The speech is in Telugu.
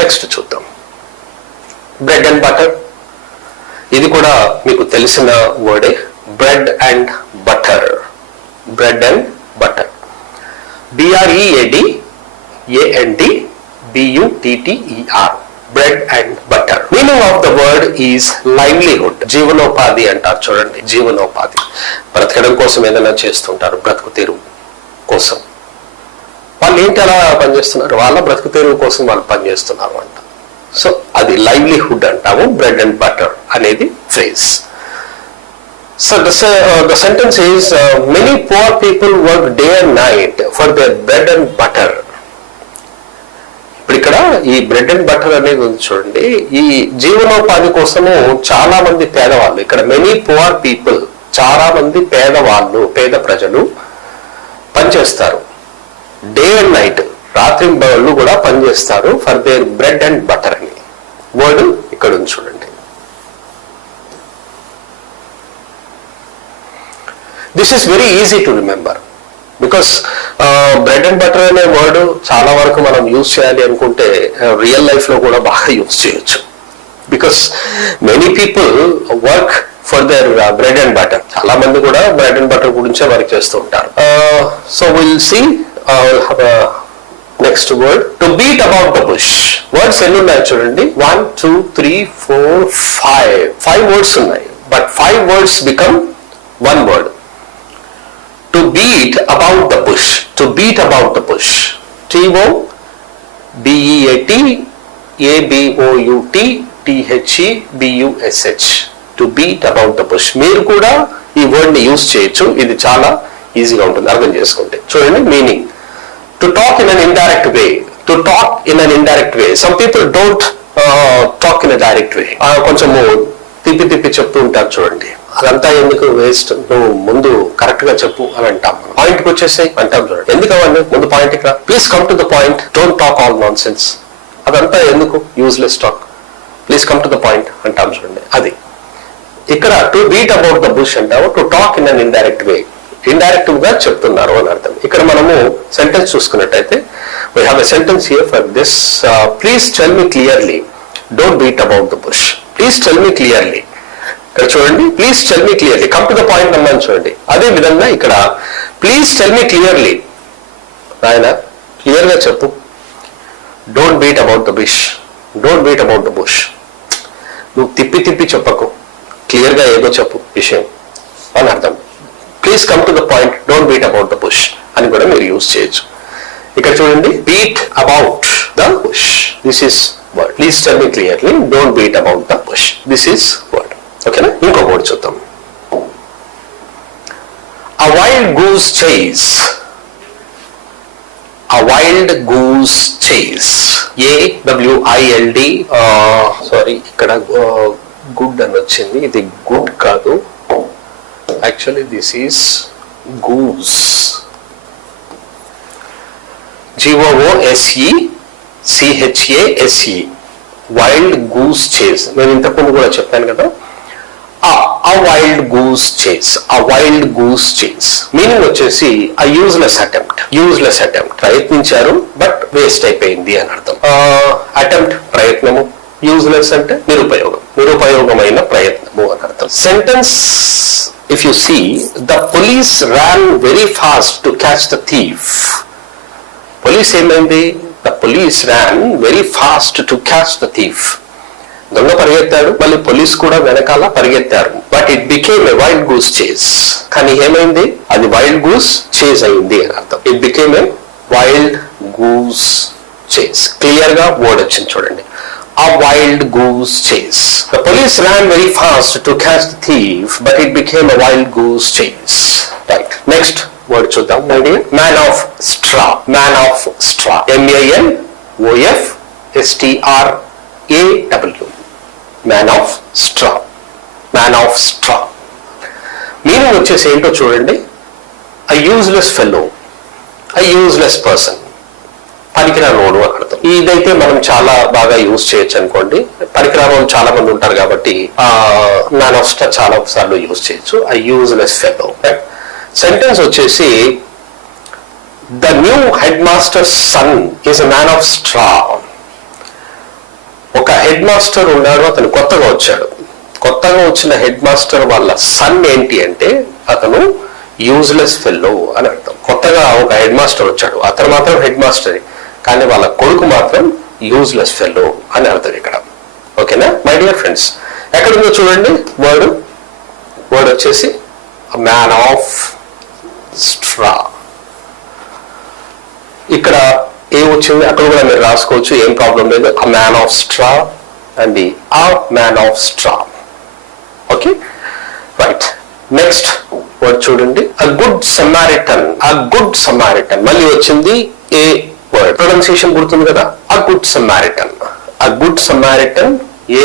నెక్స్ట్ చూద్దాం. బ్రెడ్ అండ్ బటర్, ఇది కూడా మీకు తెలిసిన వర్డే. Bread and butter, bread and butter, BREADANDBUTTER, bread and butter. Meaning of the word is livelihood, జీవనోపాధి అంటారు చూడండి. జీవనోపాధి, బ్రతకడం కోసం ఏదైనా చేస్తుంటారు, బ్రతుకు తెరువు కోసం. వాళ్ళు ఏంటి అలా పనిచేస్తున్నారు, వాళ్ళ బ్రతుకు తెరువు కోసం వాళ్ళు పనిచేస్తున్నారు అంట. సో అది లైవ్లీహుడ్ అంటాము. బ్రెడ్ అండ్ బటర్ అనేది phrase. So the sentence is many poor people work day and night for their bread and butter. ఇప్పుడు ఇక్కడ ఈ బ్రెడ్ అండ్ బటర్ అనేది ఉంది చూడండి. ఈ జీవనోపాధి కోసము చాలా మంది పేదవాళ్ళు, ఇక్కడ మెనీ పువర్ పీపుల్, చాలా మంది పేదవాళ్ళు, పేద ప్రజలు పనిచేస్తారు. డే అండ్ నైట్, రాత్రి బళ్ళు కూడా పనిచేస్తారు. For their bread and butter అని వర్డ్ ఇక్కడ ఉంది చూడండి. This is very easy to remember because bread and butter అనే వర్డ్ చాలా వరకు మనం యూజ్ చేయాలి అనుకుంటే రియల్ లైఫ్ లో కూడా బాగా యూజ్ చేయొచ్చు. Because many people work for their bread and butter. చాలా మంది కూడా బ్రెడ్ అండ్ బటర్ గురించే వర్క్ చేస్తూ ఉంటారు. So will see next word, to beat about the bush. Words ఎన్ని ఉన్నాయి చూడండి, 1 2 3 4 5 వర్డ్స్ ఉన్నాయి. But 5 words become one word. To beat about the bush, to beat about the bush, TOBEATABOUTTHEBUSH, to beat about the bush. మీరు కూడా ఈ వర్డ్ ని యూజ్ చేయొచ్చు. ఇది చాలా ఈజీగా ఉంటుంది అర్థం చేసుకుంటే. చూడండి meaning, to talk in an indirect way, to talk in an indirect way. Some people don't talk in a direct way, కొంచెము తిప్పి చెప్తూ ఉంటారు చూడండి. అదంతా ఎందుకు వేస్ట్, నువ్వు ముందు కరెక్ట్ గా చెప్పు అని అంటాం. పాయింట్ కి వచ్చేసాయి అంటాం చూడండి. ఎందుకు అవ్వండి, ముందు పాయింట్ కి రా, please come to the point, don't talk all nonsense. అదంతా ఎందుకు useless talk, please come to the point అంటాం చూడండి. అది ఇక్కడ to beat about the bush అంటాము, to talk in an indirect way, indirect గా చెప్తున్నారు అని అర్థం. ఇక్కడ మనము సెంటెన్స్ చూసుకున్నట్టయితే we have a sentence here for this, please tell me clearly, don't beat about the bush, please tell me clearly. ఇక్కడ చూడండి, please tell me clearly, come to the point అన్నాను చూడండి. అదే విధంగా ఇక్కడ ప్లీజ్ టెల్ మీ క్లియర్లీ, ఆయన క్లియర్ గా చెప్పు. Don't beat about the bush, don't beat about the bush, నువ్వు తిప్పి చెప్పకు, క్లియర్ గా ఏదో చెప్పు విషయం అని అర్థం. Please come to the point, don't beat about the bush అని కూడా మీరు యూజ్ చేయొచ్చు. ఇక్కడ చూడండి, beat about the bush, this is word. Please tell me clearly, don't beat about the bush, this is word. ఓకేనా, ఇంకో వర్డ్ చూద్దాం. A wild goose chase, a wild goose chase, AWILD, sorry ఇక్కడ గుడ్ అని వచ్చింది, ఇది గుడ్ కాదు, actually this is goose, GOOSECHASE, wild goose చేస్. నేను ఇంతకుముందు కూడా చెప్పాను కదా, a wild goose chase, a wild goose chase meaning వచ్చేసి a useless attempt, useless attempt, ప్రయత్నించారు బట్ వేస్ట్ అయిపోయింది అని అర్థం. అటెంప్ట్ ప్రయత్నము, యూజ్లెస్ అంటే నిరుపయోగం, నిరుపయోగమైన ప్రయత్నము అని అర్థం. Sentence if you see, the police ran very fast to catch the thief. Police ఏమైంది, the police ran very fast to catch the thief. దొంగ పరిగెత్తాడు, మళ్ళీ పోలీస్ కూడా వెనకాల పరిగెత్తారు. But it became a wild goose chase, కానీ ఏమైంది, అది వైల్డ్ గూస్ చేస్ అయింది అని అర్థం. It became a wild goose చేస్. క్లియర్ గా వర్డ్ వచ్చింది చూడండి, a wild goose chase. The police ran very fast to catch the thief, but it became a wild goose chase. Right. Next word చూద్దాం. Man of straw, man of straw, MANOFSTRAW, man of straw, man of straw. Meaning వచ్చేసి ఏంటో చూడండి, a useless fellow, a useless person, పనికిరానోడు అని అర్థం. ఇదైతే మనం చాలా బాగా యూజ్ చేయొచ్చు అనుకోండి. పనికిరానోడు చాలా మంది ఉంటారు కాబట్టి మ్యాన్ ఆఫ్ స్ట్రా చాలా సార్లు యూజ్ చేయొచ్చు, a useless fellow. సెంటెన్స్ వచ్చేసి, the new head master's son is a man of straw. Head master ఉన్నాడు, అతను కొత్తగా వచ్చాడు. కొత్తగా వచ్చిన హెడ్ మాస్టర్ వాళ్ళ సన్ ఏంటి అంటే అతను యూజ్లెస్ ఫెల్లో అని అర్థం. కొత్తగా ఒక హెడ్ మాస్టర్ వచ్చాడు, అతను మాత్రం హెడ్ మాస్టరే, కానీ వాళ్ళ కొడుకు మాత్రం యూజ్లెస్ ఫెల్లో అని అర్థం ఇక్కడ. ఓకేనా మై డియర్ ఫ్రెండ్స్? ఎక్కడుందో చూడండి వర్డ్ వచ్చేసి మ్యాన్ ఆఫ్ స్ట్రా. ఇక్కడ ఏ వచ్చింది అక్కడ కూడా మీరు రాసుకోవచ్చు, ఏం ప్రాబ్లం లేదు. A man of straw and the a man of straw. Okay right. Next word చూడండి, a good Samaritan. A good Samaritan మళ్ళీ వచ్చింది ఏ వర్డ్. ప్రొనౌన్సియేషన్ గుర్తుంది కదా, a good Samaritan. A good Samaritan A